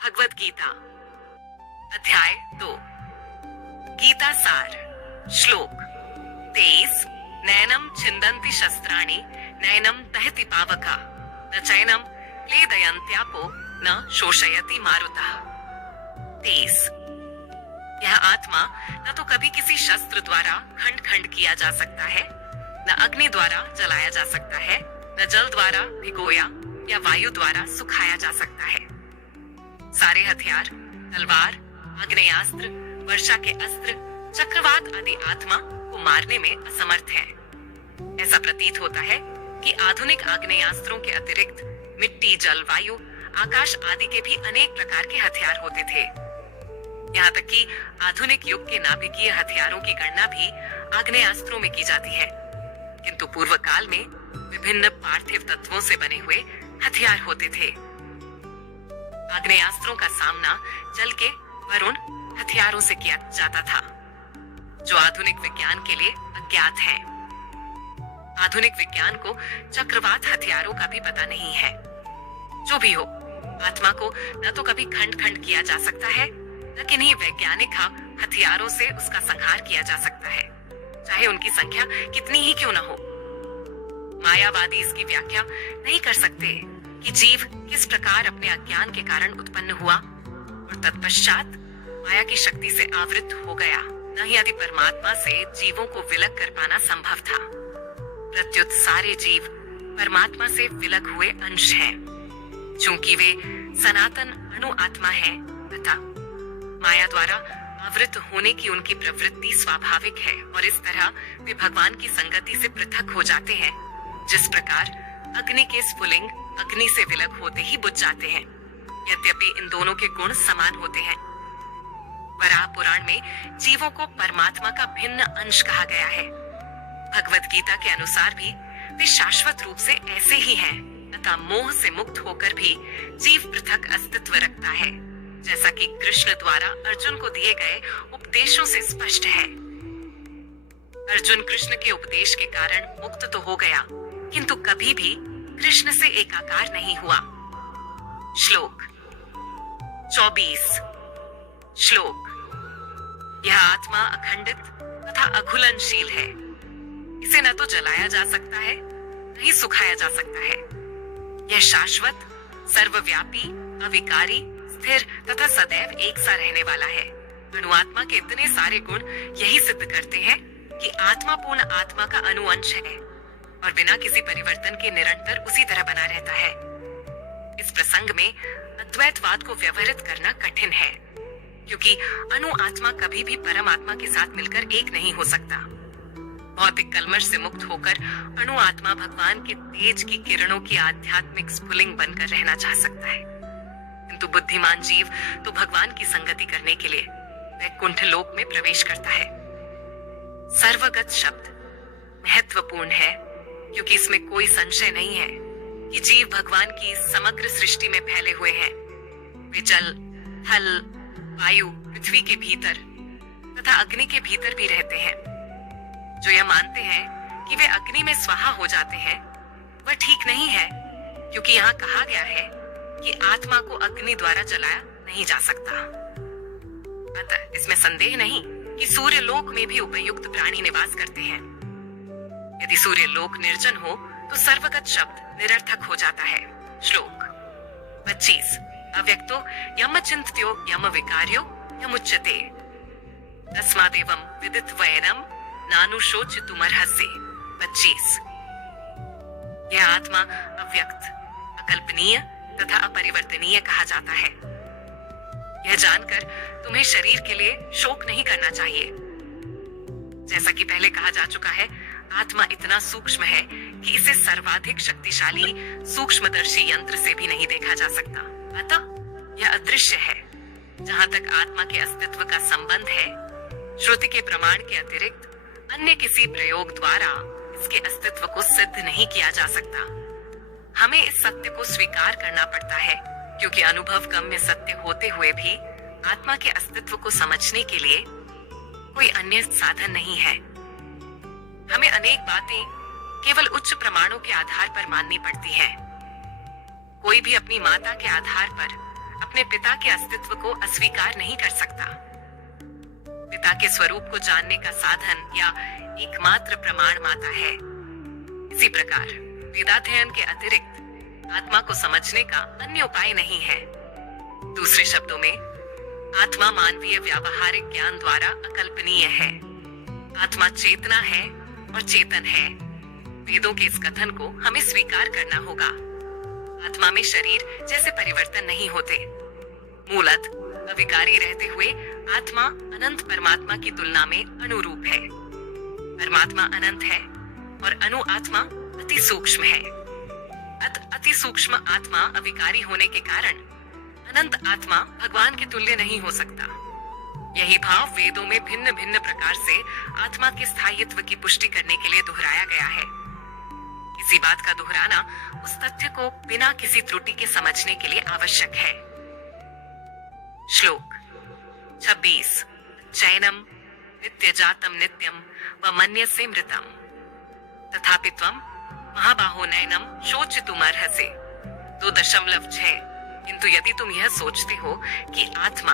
भगवत गीता अध्याय 2 गीता सार श्लोक 23 नैनम छिन्दन्ति शस्त्राणि नैनम दहति पावका न चैनम क्लेदयन्त्यापो न शोषयति मारुतः। 23 यह आत्मा न तो कभी किसी शस्त्र द्वारा खंड खंड किया जा सकता है, न अग्नि द्वारा जलाया जा सकता है, न जल द्वारा भिगोया या वायु द्वारा सुखाया जा सकता है। सारे हथियार, तलवार, आग्नेयास्त्र, वर्षा के अस्त्र, चक्रवात आदि आत्मा को मारने में असमर्थ हैं। ऐसा प्रतीत होता है कि आधुनिक आग्नेयास्त्रों के अतिरिक्त मिट्टी, जल, वायु, आकाश आदि के भी अनेक प्रकार के हथियार होते थे। यहाँ तक कि आधुनिक युग के नाभिकीय हथियारों की गणना भी आग्नेयास्त्रों में की जाती है, किंतु पूर्व काल में विभिन्न पार्थिव तत्वों से बने हुए हथियार होते थे। आग्नेयास्त्रों का सामना जल के वरुण हथियारों से किया जाता था, जो आधुनिक विज्ञान के लिए अज्ञात है। आधुनिक विज्ञान को चक्रवात हथियारों का भी पता नहीं है। जो भी हो, आत्मा को न तो कभी खंड खंड किया जा सकता है, न किन्हीं वैज्ञानिक हथियारों से उसका संहार किया जा सकता है, चाहे उनकी संख्या कितनी ही क्यों न हो। मायावादी इसकी व्याख्या नहीं कर सकते कि जीव किस प्रकार अपने अज्ञान के कारण उत्पन्न हुआ और तत्पश्चात माया की शक्ति से आवृत हो गया। न ही यदि परमात्मा से जीवों को विलग कर पाना संभव था। प्रत्युत सारे जीव परमात्मा से विलग हुए अंश हैं, चूंकि वे सनातन अणु आत्मा है, तथा माया द्वारा आवृत होने की उनकी प्रवृत्ति स्वाभाविक है और इस तरह वे भगवान की संगति से पृथक हो जाते हैं। जिस प्रकार अग्नि के स्फुलिंग अग्नि से विलग होते ही बुझ जाते हैं, यद्यपि इन दोनों के गुण समान होते हैं। वराह पुराण में जीवों को परमात्मा का भिन्न अंश कहा गया है। भगवत गीता के अनुसार भी वे शाश्वत रूप से ऐसे ही हैं, तथा मोह से मुक्त होकर भी जीव पृथक अस्तित्व रखता है, जैसा कि कृष्ण द्वारा अर्जुन को दिए गए उपदेशों से स्पष्ट है। अर्जुन कृष्ण के उपदेश के कारण मुक्त तो हो गया, किंतु कभी भी कृष्ण से एकाकार नहीं हुआ। श्लोक 24 श्लोक यह आत्मा अखंडित तथा अघुलनशील है। इसे न तो जलाया जा सकता है, न ही सुखाया जा सकता है। यह शाश्वत, सर्वव्यापी, अविकारी, स्थिर तथा सदैव एक सा रहने वाला है। अणुआत्मा के इतने सारे गुण यही सिद्ध करते हैं कि आत्मा पूर्ण आत्मा का अनुअंश है और बिना किसी परिवर्तन के निरंतर उसी तरह बना रहता है। इस प्रसंग में अद्वैतवाद को व्यवहारित करना कठिन है, क्योंकि अणु आत्मा कभी भी परमात्मा के साथ मिलकर एक नहीं हो सकता। भौतिक कलमश से मुक्त होकर अणु आत्मा भगवान के तेज की किरणों की आध्यात्मिक स्फुलिंग बनकर रहना चाह सकता है, किंतु बुद्धिमान जीव तो भगवान की संगति करने के लिए वैकुंठ लोक में प्रवेश करता है। सर्वगत शब्द महत्वपूर्ण है, क्योंकि इसमें कोई संशय नहीं है कि जीव भगवान की समग्र सृष्टि में फैले हुए हैं। वे जल, थल, वायु, पृथ्वी के भीतर तथा अग्नि के भीतर भी रहते हैं। जो यह मानते हैं कि वे अग्नि में स्वाहा हो जाते हैं, वह ठीक नहीं है, क्योंकि यहाँ कहा गया है कि आत्मा को अग्नि द्वारा जलाया नहीं जा सकता। अतः इसमें संदेह नहीं कि सूर्य लोक में भी उपयुक्त प्राणी निवास करते हैं। यदि सूर्य लोक निर्जन हो तो सर्वगत शब्द निरर्थक हो जाता है। श्लोक 25 अव्यक्तो यम चिंत्यो यम विकार्यो यमुच्यते तस्मादेवं विदित्वैनं नानुशोचितुमर्हसि। 25 यह आत्मा अव्यक्त, अकल्पनीय तथा अपरिवर्तनीय कहा जाता है। यह जानकर तुम्हें शरीर के लिए शोक नहीं करना चाहिए। जैसा कि पहले कहा जा चुका है, आत्मा इतना सूक्ष्म है कि इसे सर्वाधिक शक्तिशाली सूक्ष्मदर्शी यंत्र से भी नहीं देखा जा सकता। अतः यह अदृश्य है। जहां तक आत्मा के अस्तित्व का संबंध है, श्रुति के प्रमाण के अतिरिक्त अन्य किसी प्रयोग द्वारा इसके अस्तित्व को सिद्ध नहीं किया जा सकता। हमें इस सत्य को स्वीकार करना पड़ता है, क्योंकि अनुभव गम्य सत्य होते हुए भी आत्मा के अस्तित्व को समझने के लिए कोई अन्य साधन नहीं है। हमें अनेक बातें केवल उच्च प्रमाणों के आधार पर माननी पड़ती हैं। कोई भी अपनी माता के आधार पर अपने पिता के अस्तित्व को अस्वीकार नहीं कर सकता। पिता के स्वरूप को जानने का साधन या एकमात्र प्रमाण माता है। इसी प्रकार वेदाध्ययन के अतिरिक्त आत्मा को समझने का अन्य उपाय नहीं है। दूसरे शब्दों में, आत्मा मानवीय व्यावहारिक ज्ञान द्वारा अकल्पनीय है। आत्मा चेतना है और चेतन है। वेदों के इस कथन को हमें स्वीकार करना होगा। आत्मा में शरीर जैसे परिवर्तन नहीं होते। मूलत अविकारी रहते हुए आत्मा अनंत परमात्मा की तुलना में अनुरूप है। परमात्मा अनंत है और अनु आत्मा अति सूक्ष्म है। अति सूक्ष्म आत्मा अविकारी होने के कारण अनंत आत्मा भगवान के तुल्य नहीं हो सकता। यही भाव वेदों में भिन्न भिन्न प्रकार से आत्मा के स्थायित्व की पुष्टि करने के लिए दोहराया गया है। किसी बात का दोहराना उस तथ्य को बिना किसी त्रुटि के समझने के लिए आवश्यक है। श्लोक 26। चैनम नित्यजातम नित्यम व मन्यसे मृतम तथापि त्वं महाबाहो नैनम शोचितुमर्हसि। 2.6। किंतु यदि तुम यह सोचते हो कि आत्मा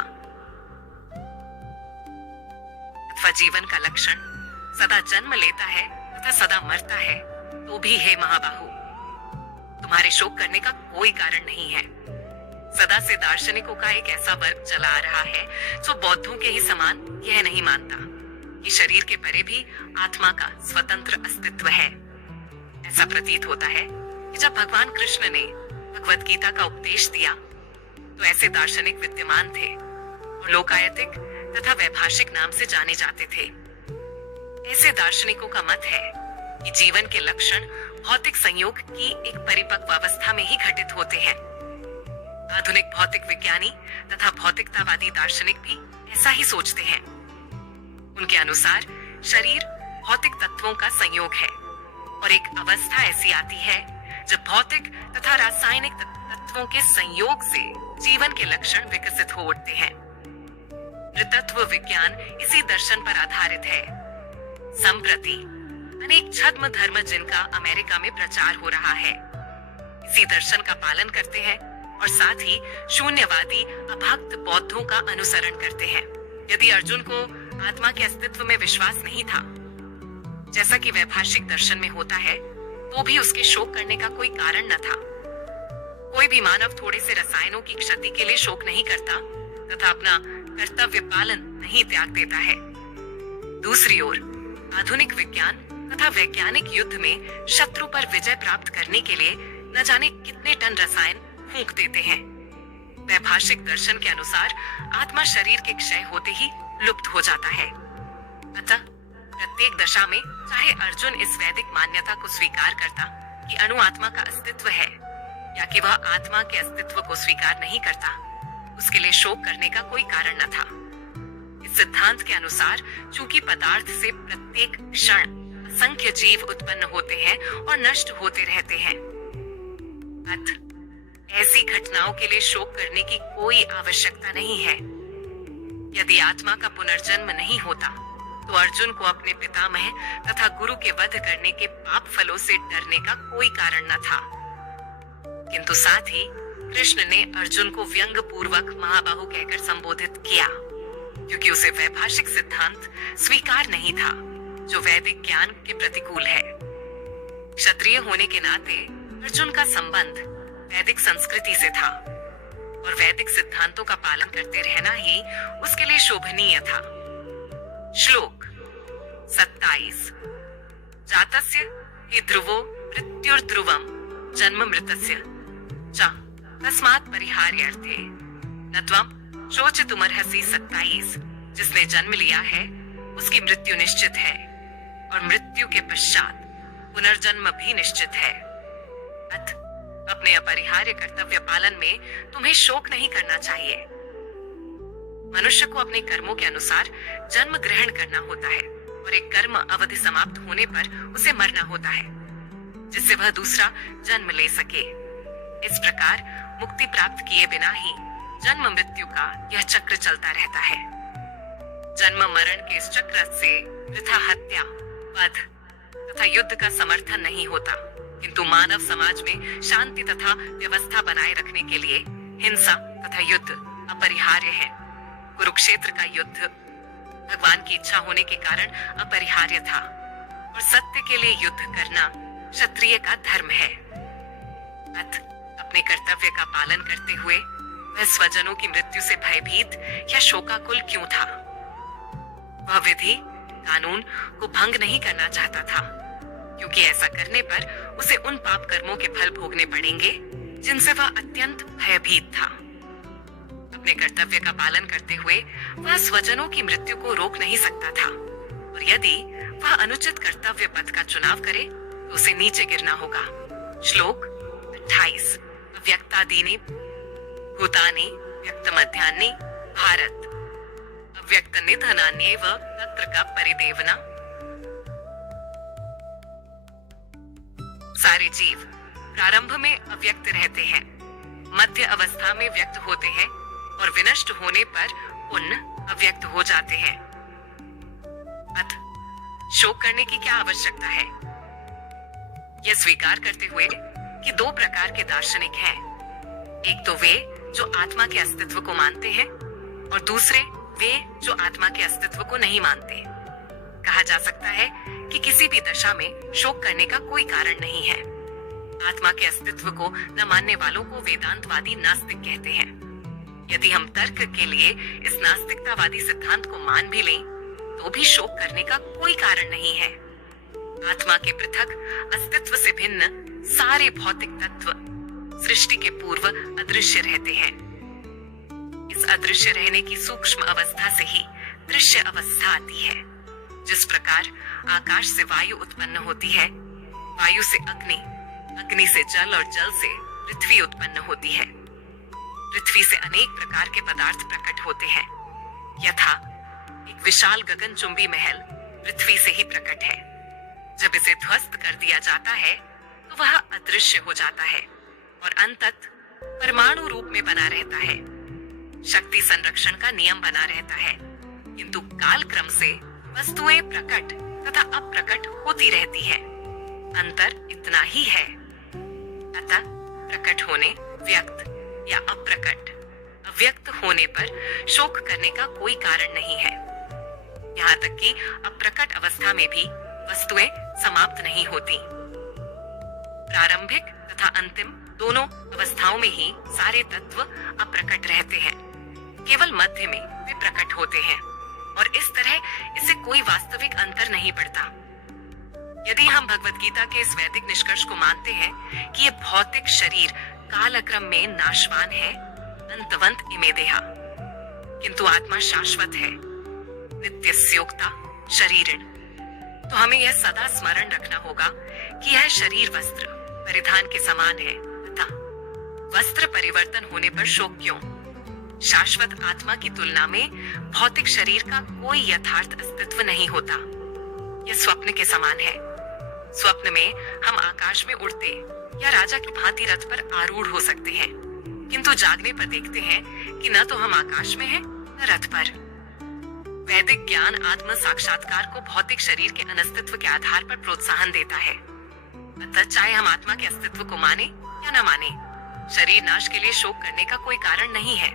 अथवा जीवन का लक्षण सदा जन्म लेता है तथा सदा मरता है, तो भी हे महाबाहु, तुम्हारे शोक करने का कोई कारण नहीं है। सदा से दार्शनिकों का एक ऐसा वर्ग चला आ रहा है जो बौद्धों के ही समान यह नहीं मानता कि शरीर के परे भी आत्मा का स्वतंत्र अस्तित्व है। ऐसा प्रतीत होता है कि जब भगवान कृष्ण ने भगवद गीता का उपदेश दिया तो ऐसे दार्शनिक विद्यमान थे और लोकायतिक तथा वैभाषिक नाम से जाने जाते थे। ऐसे दार्शनिकों का मत है कि जीवन के लक्षण भौतिक संयोग की एक परिपक्व अवस्था में ही घटित होते हैं। आधुनिक भौतिक विज्ञानी तथा भौतिकतावादी दार्शनिक भी ऐसा ही सोचते हैं। उनके अनुसार शरीर भौतिक तत्वों का संयोग है और एक अवस्था ऐसी आती है जब भौतिक तथा रासायनिक तत्वों के संयोग से जीवन के लक्षण विकसित हो उठते हैं। नृतत्व विज्ञान इसी दर्शन पर आधारित है। संप्रति अनेक छद्म धर्म जिनका अमेरिका में प्रचार हो रहा है इसी दर्शन का पालन करते हैं और साथ ही शून्यवादी अभक्त बौद्धों का अनुसरण करते हैं। यदि अर्जुन को आत्मा के अस्तित्व में विश्वास नहीं था, जैसा कि वैभाषिक दर्शन में होता है, तो भी उसके शोक करने का कोई कारण न था। कोई भी मानव थोड़े से रसायनों की क्षति के लिए शोक नहीं करता तथा अपना कर्तव्य पालन नहीं त्याग देता है। दूसरी ओर आधुनिक विज्ञान तथा वैज्ञानिक युद्ध में शत्रु पर विजय प्राप्त करने के लिए न जाने कितने टन रसायन फूंक देते हैं। वैभाषिक दर्शन के अनुसार आत्मा शरीर के क्षय होते ही लुप्त हो जाता है। अतः प्रत्येक दशा में चाहे अर्जुन इस वैदिक मान्यता को स्वीकार करता कि अणु आत्मा का अस्तित्व है या कि वह आत्मा के अस्तित्व को स्वीकार नहीं करता, उसके लिए शोक करने का कोई कारण न था। इस सिद्धांत के अनुसार चूंकि पदार्थ से प्रत्येक क्षण असंख्य जीव उत्पन्न होते हैं और नष्ट होते रहते हैं, अतः ऐसी घटनाओं के लिए शोक करने की कोई आवश्यकता नहीं है। यदि आत्मा का पुनर्जन्म नहीं होता तो अर्जुन को अपने पितामह तथा गुरु के वध करने के पाप फलों से डरने का कोई कारण न था। किंतु साथ ही कृष्ण ने अर्जुन को व्यंग पूर्वक महाबाहु कहकर संबोधित किया, क्योंकि उसे वैभाषिक सिद्धांत स्वीकार नहीं था जो वैदिक ज्ञान के प्रतिकूल है। क्षत्रिय होने के नाते अर्जुन का संबंध वैदिक संस्कृति से था और वैदिक सिद्धांतों का पालन करते रहना ही उसके लिए शोभनीय था। श्लोक 27। जातस्य हि ध्रुवो मृत्युर्ध्रुवम् जन्म मृतस्य च तस्मात् परिहार्यर्थे न त्वं शोचितुमर्हसि। 27। जिसने जन्म लिया है उसकी मृत्यु निश्चित है और मृत्यु के पश्चात पुनर्जन्म भी निश्चित है। अतः अपने अपरिहार्य कर्तव्य पालन में तुम्हें शोक नहीं करना चाहिए। मनुष्य को अपने कर्मों के अनुसार जन्म ग्रहण करना होता है और एक कर्म अवधि समाप्त होने पर उसे मरना होता है जिससे वह दूसरा जन्म ले सके। इस प्रकार मुक्ति प्राप्त किए बिना ही जन्म मृत्यु का यह चक्र चलता रहता है। जन्म मरण के इस चक्र से वृथा हत्या, वध तथा युद्ध का समर्थन नहीं होता, किंतु मानव समाज में शांति तथा व्यवस्था बनाए रखने के लिए हिंसा तथा युद्ध अपरिहार्य है। कुरुक्षेत्र का युद्ध भगवान की इच्छा होने के कारण अपरिहार्य था और सत्य के लिए युद्ध करना क्षत्रिय का धर्म है। अत अपने कर्तव्य का पालन करते हुए वह स्वजनों की मृत्यु से भयभीत या शोकाकुल क्यों था? वह विधि कानून को भंग नहीं करना चाहता था, क्योंकि ऐसा करने पर उसे उन पाप कर्मों के फल भोगने पड़ेंगे जिनसे वह अत्यंत भयभीत था। अपने कर्तव्य का पालन करते हुए वह स्वजनों की मृत्यु को रोक नहीं सकता था, और यदि वह अनुचित कर्तव्य पथ का चुनाव करे तो उसे नीचे गिरना होगा। श्लोक 28। अव्यक्तादीनि भूतानि व्यक्तमध्यानि भारत अव्यक्त निधनान्येव तत्र का परिदेवना। सारे जीव प्रारंभ में अव्यक्त रहते हैं, मध्य अवस्था में व्यक्त होते हैं और विनष्ट होने पर पुनः अव्यक्त हो जाते हैं। अतः शोक करने की क्या आवश्यकता है? यह स्वीकार करते हुए कि दो प्रकार के दार्शनिक हैं। एक तो वे जो आत्मा के अस्तित्व को मानते हैं और दूसरे वे जो आत्मा के अस्तित्व को नहीं मानते। कहा जा सकता है कि किसी भी दशा में शोक करने का कोई कारण नहीं है। आत्मा के अस्तित्व को न मानने वालों को वेदांतवादी नास्तिक कहते हैं। यदि हम तर्क के लिए इस नास्तिकतावादी सिद्धांत को मान भी लें तो भी शोक करने का कोई कारण नहीं है। आत्मा के पृथक अस्तित्व से भिन्न सारे भौतिक तत्व सृष्टि के पूर्व अदृश्य रहते हैं। इस अदृश्य रहने की सूक्ष्म अवस्था से ही दृश्य अवस्था आती है। जिस प्रकार आकाश से वायु उत्पन्न होती है, वायु से अग्नि, अग्नि से जल और जल से पृथ्वी उत्पन्न होती है। पृथ्वी से अनेक प्रकार के पदार्थ प्रकट होते हैं। यथा एक विशाल गगनचुंबी महल पृथ्वी से ही प्रकट है। जब इसे ध्वस्त कर दिया जाता है तो वह अदृश्य हो जाता है और अंततः परमाणु रूप में बना रहता है। शक्ति संरक्षण का नियम बना रहता है, किंतु काल क्रम से वस्तुएं प्रकट तथा अप्रकट होती रहती है। अंतर इतना ही है। अतः प्रकट होने व्यक्त या अप्रकट, अव्यक्त होने पर शोक करने का कोई कारण नहीं है। यहाँ तक कि अप्रकट अवस्था में भी वस्तुएं समाप्त नहीं होती। प्रारंभिक तथा अंतिम दोनों अवस्थाओं में ही सारे तत्व अप्रकट रहते हैं। केवल मध्य में वे प्रकट होते हैं और इस तरह इसे कोई वास्तविक अंतर नहीं पड़ता। यदि हम भगवत गीता के इस वैदिक निष्कर्ष को मानते हैं कि ये भौतिक शरीर कालक्रम में नाशवान है, अंतवंत इमे देहा, किंतु आत्मा शाश्वत है, नित्यस्योक्ता शरीरिण, तो हमें यह सदा स्मरण रखना होगा कि यह शरीर वस्त्र परिधान के समान है तथा वस्त्र परिवर्तन होने पर शोक क्यों? शाश्वत आत्मा की तुलना में भौतिक शरीर का कोई यथार्थ अस्तित्व नहीं होता। यह स्वप्न के समान है। स्वप्न में हम आकाश में उड़ते या राजा की भांति रथ पर आरूढ़ हो सकते हैं, किंतु जागने पर देखते हैं कि न तो हम आकाश में हैं न रथ पर। वैदिक ज्ञान आत्म साक्षात्कार को भौतिक शरीर के अनस्तित्व के आधार पर प्रोत्साहन देता है। अतः चाहे हम आत्मा के अस्तित्व को माने या न माने, शरीर नाश के लिए शोक करने का कोई कारण नहीं है।